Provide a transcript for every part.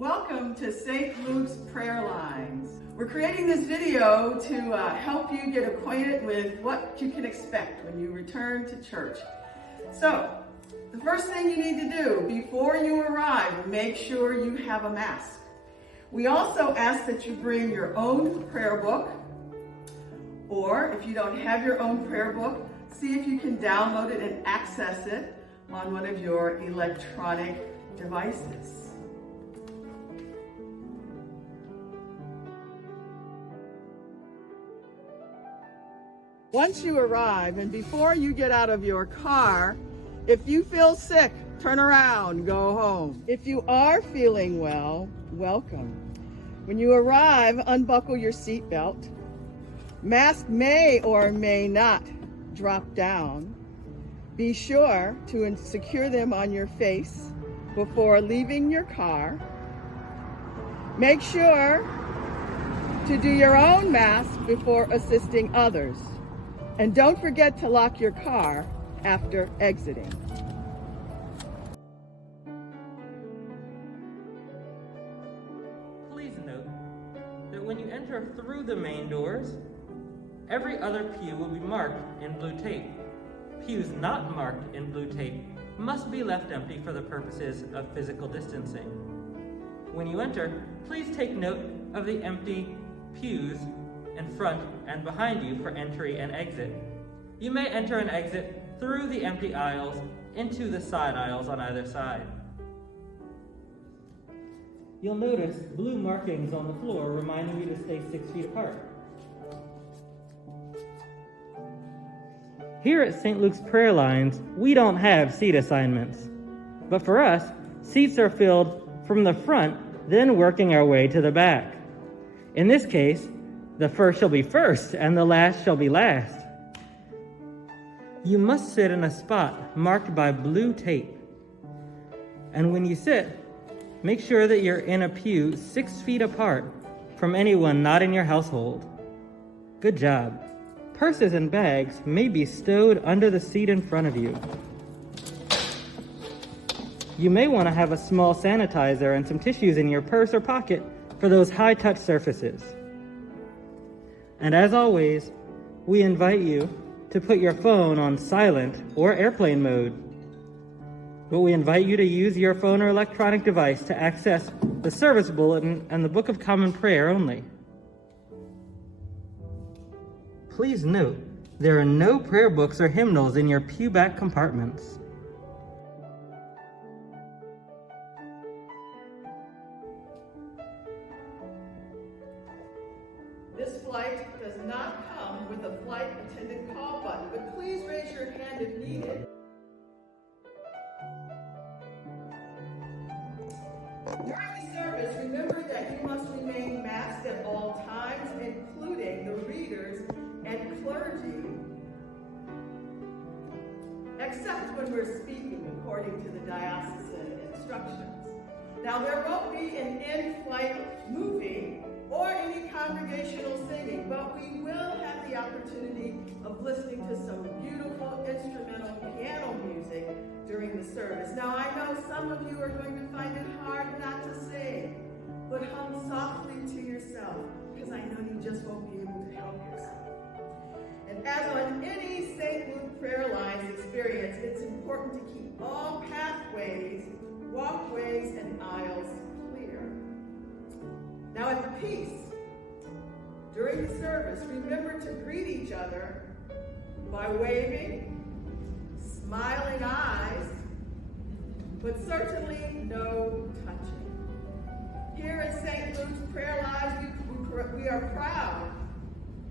Welcome to St. Luke's Prayerlines. We're creating this video to help you get acquainted with what you can expect when you return to church. So, the first thing you need to do before you arrive, make sure you have a mask. We also ask that you bring your own prayer book, or if you don't have your own prayer book, see if you can download it and access it on one of your electronic devices. Once you arrive and before you get out of your car, if you feel sick, turn around, go home. If you are feeling well, welcome. When you arrive, unbuckle your seatbelt. Mask may or may not drop down. Be sure to secure them on your face before leaving your car. Make sure to do your own mask before assisting others. And don't forget to lock your car after exiting. Please note that when you enter through the main doors, every other pew will be marked in blue tape. Pews not marked in blue tape must be left empty for the purposes of physical distancing. When you enter, please take note of the empty pews in front and behind you for entry and exit. You may enter and exit through the empty aisles into the side aisles on either side. You'll notice blue markings on the floor reminding you to stay 6 feet apart. Here at St. Luke's Prayerlines, we don't have seat assignments. But for us, seats are filled from the front, then working our way to the back. In this case, the first shall be first, and the last shall be last. You must sit in a spot marked by blue tape. And when you sit, make sure that you're in a pew 6 feet apart from anyone not in your household. Good job. Purses and bags may be stowed under the seat in front of you. You may want to have a small sanitizer and some tissues in your purse or pocket for those high-touch surfaces. And as always, we invite you to put your phone on silent or airplane mode. But we invite you to use your phone or electronic device to access the service bulletin and the Book of Common Prayer only. Please note, there are no prayer books or hymnals in your pew back compartments. This flight does not come with a flight attendant call button, but please raise your hand if needed. During the service, remember that you must remain masked at all times, including the readers and clergy, except when we're speaking according to the diocesan instructions. Now, there won't be an in-flight movie or any congregational singing, but we will have the opportunity of listening to some beautiful instrumental piano music during the service. Now, I know some of you are going to find it hard not to sing, but hum softly to yourself, because I know you just won't be able to help yourself. And as on any St. Luke Prayerlines experience, it's important to keep all pathways, walkways, and aisles clear. Now at the peace, during the service, remember to greet each other by waving, smiling eyes, but certainly no touching. Here at St. Luke's Prayerlines, we are proud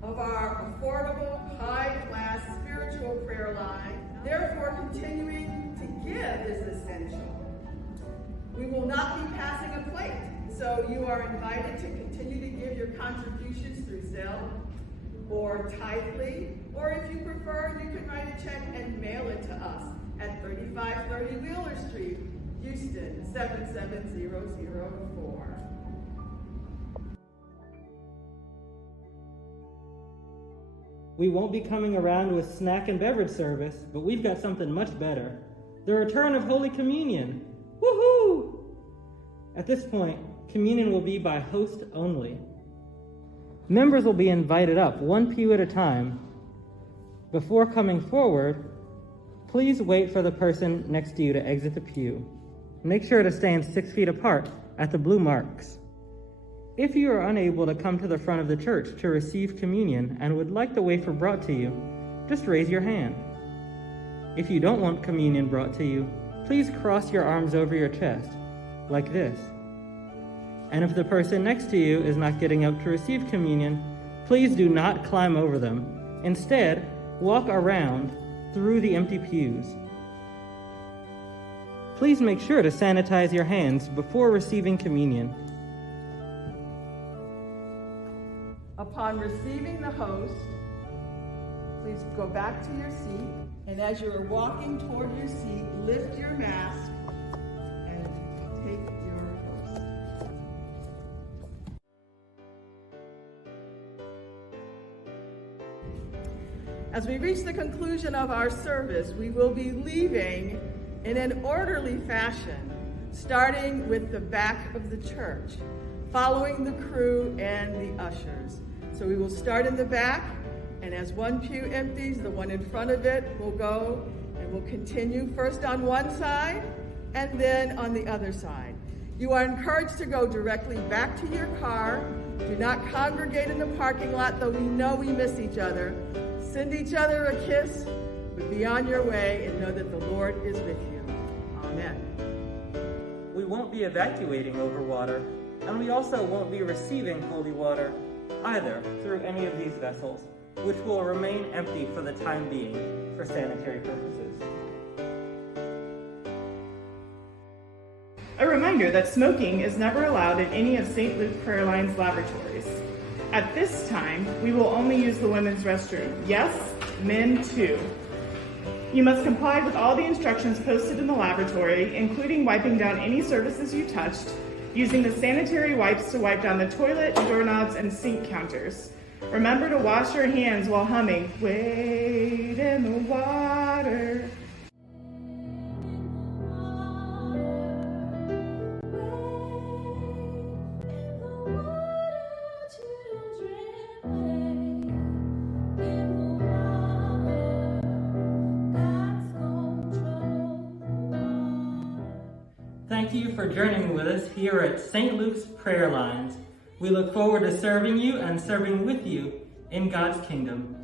of our affordable, high-class spiritual prayer line. Therefore, continuing to give is essential. We will not be passing a plate, so you are invited to continue to give your contributions through Zelle or tithely, or if you prefer, you can write a check and mail it to us at 3530 Wheeler Street, Houston, 77004. We won't be coming around with snack and beverage service, but we've got something much better. The return of Holy Communion. Woohoo! At this point, communion will be by host only. Members will be invited up one pew at a time. Before coming forward, please wait for the person next to you to exit the pew. Make sure to stand 6 feet apart at the blue marks. If you are unable to come to the front of the church to receive communion and would like the wafer brought to you, just raise your hand. If you don't want communion brought to you, please cross your arms over your chest, like this. And if the person next to you is not getting up to receive communion, please do not climb over them. Instead, walk around through the empty pews. Please make sure to sanitize your hands before receiving communion. Upon receiving the host, please go back to your seat, and as you are walking toward your seat, lift your mask and take your host. As we reach the conclusion of our service, we will be leaving in an orderly fashion, starting with the back of the church, following the crew and the ushers. So we will start in the back, and as one pew empties, the one in front of it will go, and we'll continue first on one side and then on the other side. You are encouraged to go directly back to your car. Do not congregate in the parking lot, though we know we miss each other. Send each other a kiss, but be on your way and know that the Lord is with you. Amen. We won't be evacuating over water, and we also won't be receiving holy water either through any of these vessels, which will remain empty for the time being for sanitary purposes. A reminder that smoking is never allowed in any of St. Luke Prayerlines laboratories. At this time, we will only use the women's restroom. Yes, men too. You must comply with all the instructions posted in the laboratory, including wiping down any surfaces you touched, using the sanitary wipes to wipe down the toilet, doorknobs, and sink counters. Remember to wash your hands while humming, "Wade in the water." Thank you for journeying with us here at St. Luke's Prayerlines. We look forward to serving you and serving with you in God's kingdom.